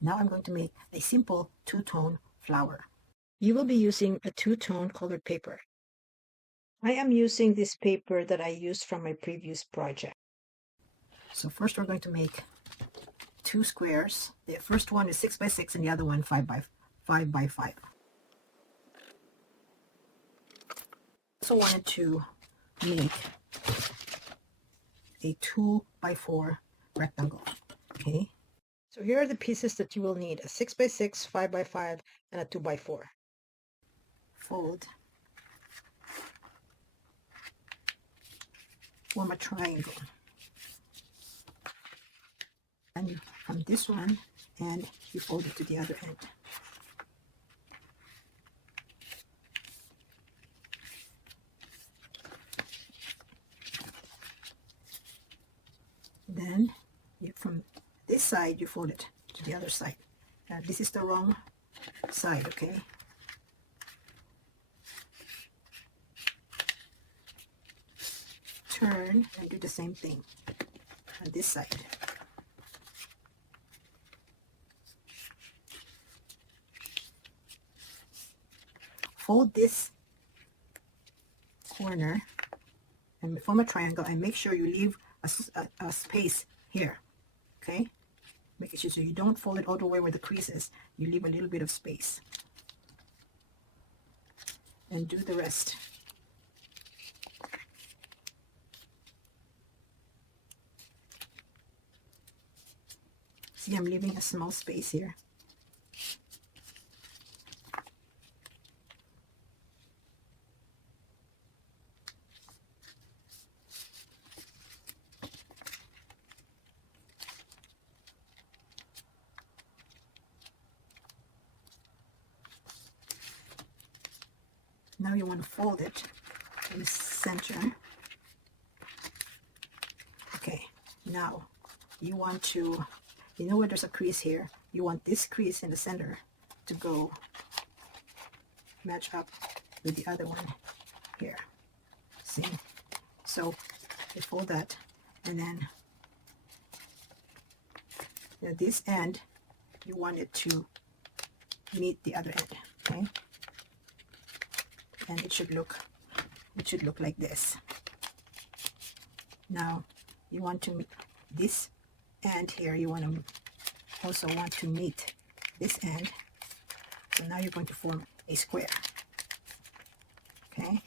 Now I'm going to make a simple two-tone flower. You will be using a two-tone colored paper. I am using this paper that I used from my previous project. So first we're going to make two squares. The first one is 6 by 6 and the other one 5 by 5 by 5. Also wanted to make a 2 by 4 rectangle. Okay. So here are the pieces that you will need: a 6 by 6, 5 by 5, and a 2 by 4. Fold, form a triangle, and from this one, and you fold it to the other end. Then from this side you fold it to the other side. Now this is the wrong side, okay? Turn and do the same thing on this side. Fold this corner and form a triangle, and make sure you leave a space here, okay? Make sure so you don't fold it all the way where the crease is. You leave a little bit of space. And do the rest. See, I'm leaving a small space here. Now you want to fold it in the center. Okay, now you want to, you know where there's a crease here? You want this crease in the center to go match up with the other one here. See? So you fold that, and then this end, you want it to meet the other end, okay? And it should look like this. Now you want to meet this end here. You want to also want to meet this end. So now you're going to form a square. Okay.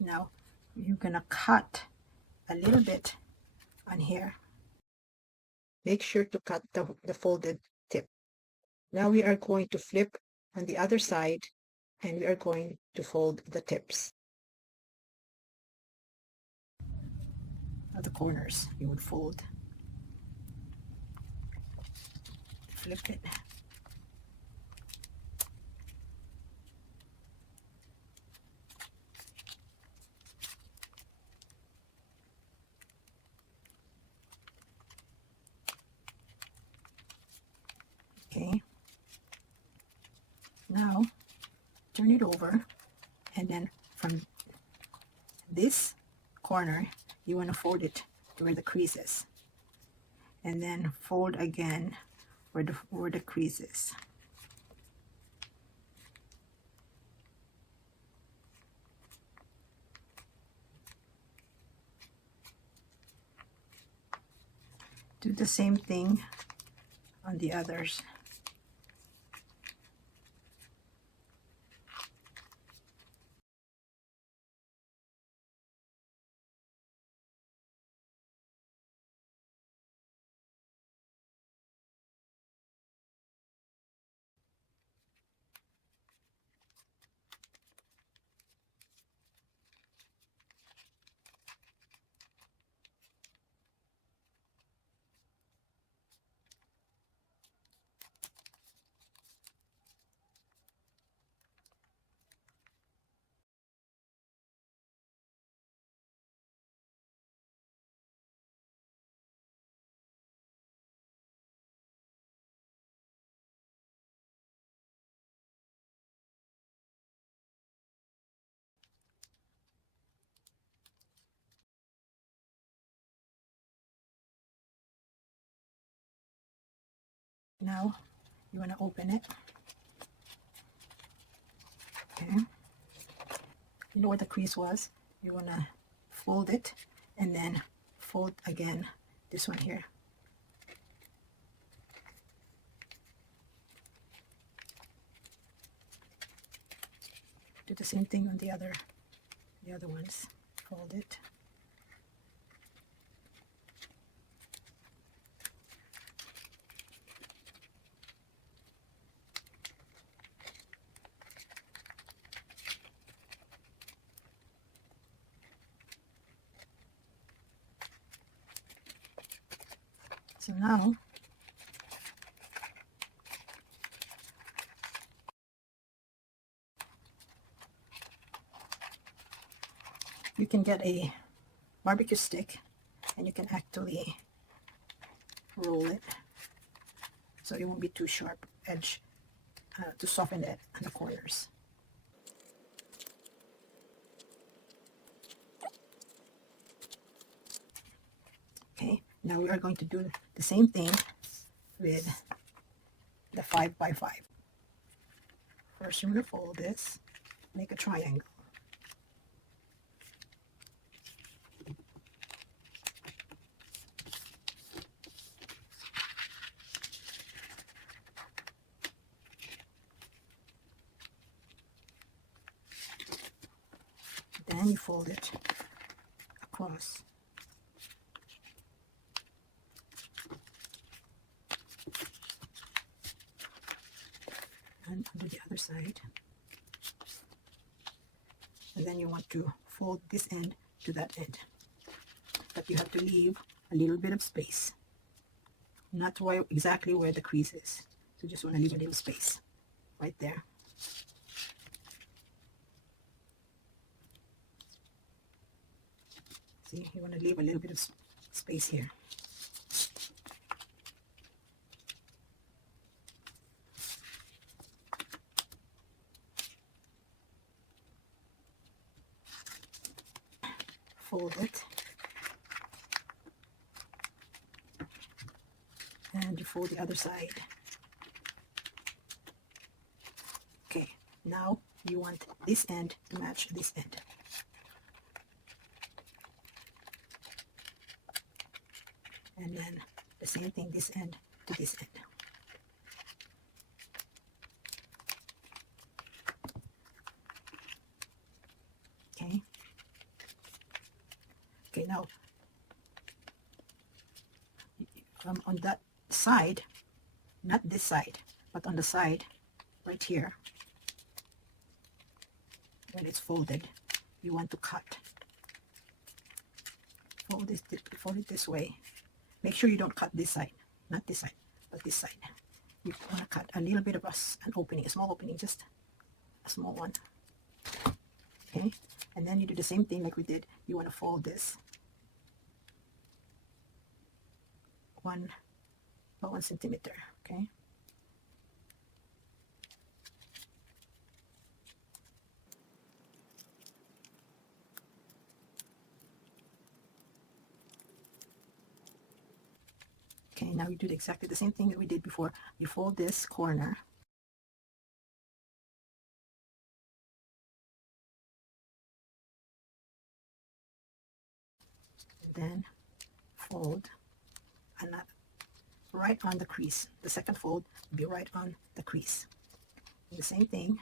Now you're gonna cut a little bit on here. Make sure to cut the folded tip. Now we are going to flip on the other side, and we are going to fold the tips. At the corners, you would fold, flip it. Okay. Now turn it over, and then from this corner you want to fold it to where the crease is, and then fold again where the crease is. Do the same thing on the others. Now you want to open it. Okay. You know where the crease was? You want to fold it and then fold again this one here. Do the same thing on the other ones. Fold it. So now you can get a barbecue stick and you can actually roll it so it won't be too sharp edge to soften it on the corners. Okay, now we are going to do the same thing with the 5x5. First, I'm going to fold this, make a triangle. Then you fold it across. And do the other side. And then you want to fold this end to that end. But you have to leave a little bit of space. Not exactly where the crease is. So just want to leave a little space right there. See, you want to leave a little bit of space here. Fold it. And you fold the other side. Okay, now you want this end to match this end. And then the same thing, this end to this end. Okay. Okay, now on that side, not this side, but on the side right here, when it's folded, you want to cut. Fold it this way. Make sure you don't cut this side, not this side, but this side. You want to cut a little bit of an opening, a small opening, just a small one. Okay, and then you do the same thing like we did. You want to fold this about 1 centimeter. Okay. Okay, now you do exactly the same thing that we did before. You fold this corner. Then fold another right on the crease. The second fold will be right on the crease. And the same thing.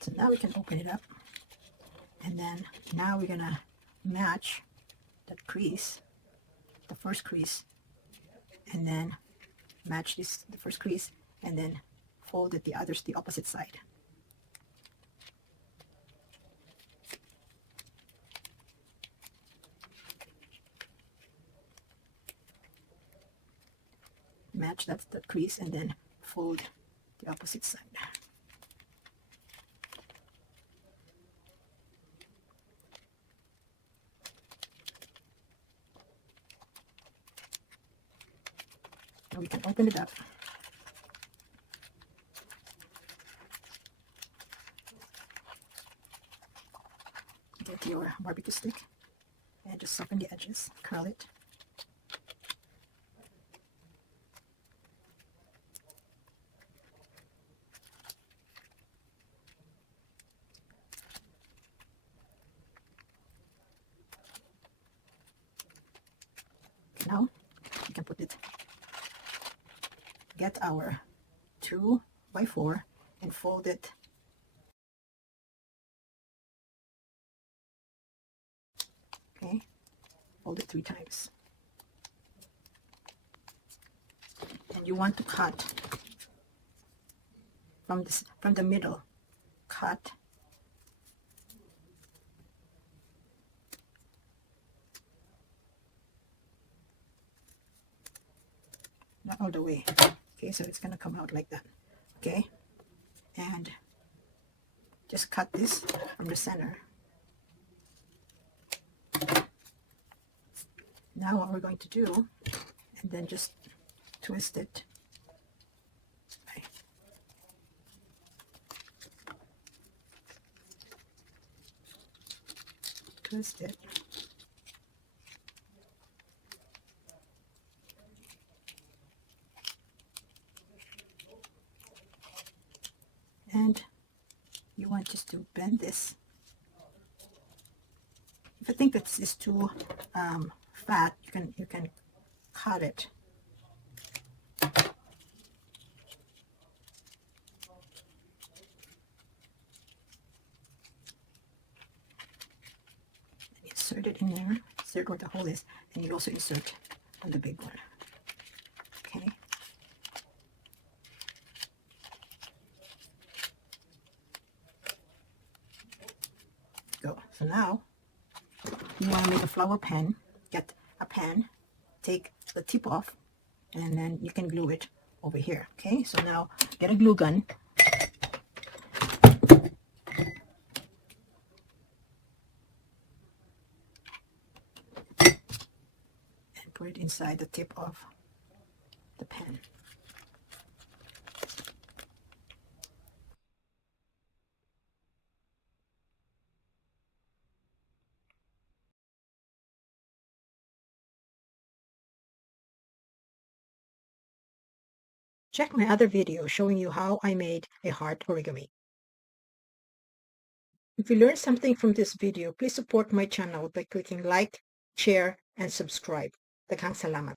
So now we can open it up. And then now we're going to match that crease, the first crease, and then match this, the first crease, and then fold it the opposite side. Match that crease and then fold the opposite side. Now we can open it up. Get your barbecue stick and just soften the edges, curl it. Now we can put it, get our 2x4 and fold it. Okay, fold it 3 times. And you want to cut from the middle. Cut not all the way. Okay, so it's gonna come out like that. Okay, and just cut this from the center. Now what we're going to do, and then just twist it. Right. Twist it. And you want just to bend this. If you think that this is too fat, you can cut it. Insert it in there, insert where the hole is, and you also insert on the big one. Okay. Go. So now you want to make a flower pen. Get a pen, take the tip off, and then you can glue it over here. Okay, so now get a glue gun. And put it inside the tip of the pen. Check my other video showing you how I made a heart origami. If you learned something from this video, please support my channel by clicking like, share, and subscribe. Daghang salamat.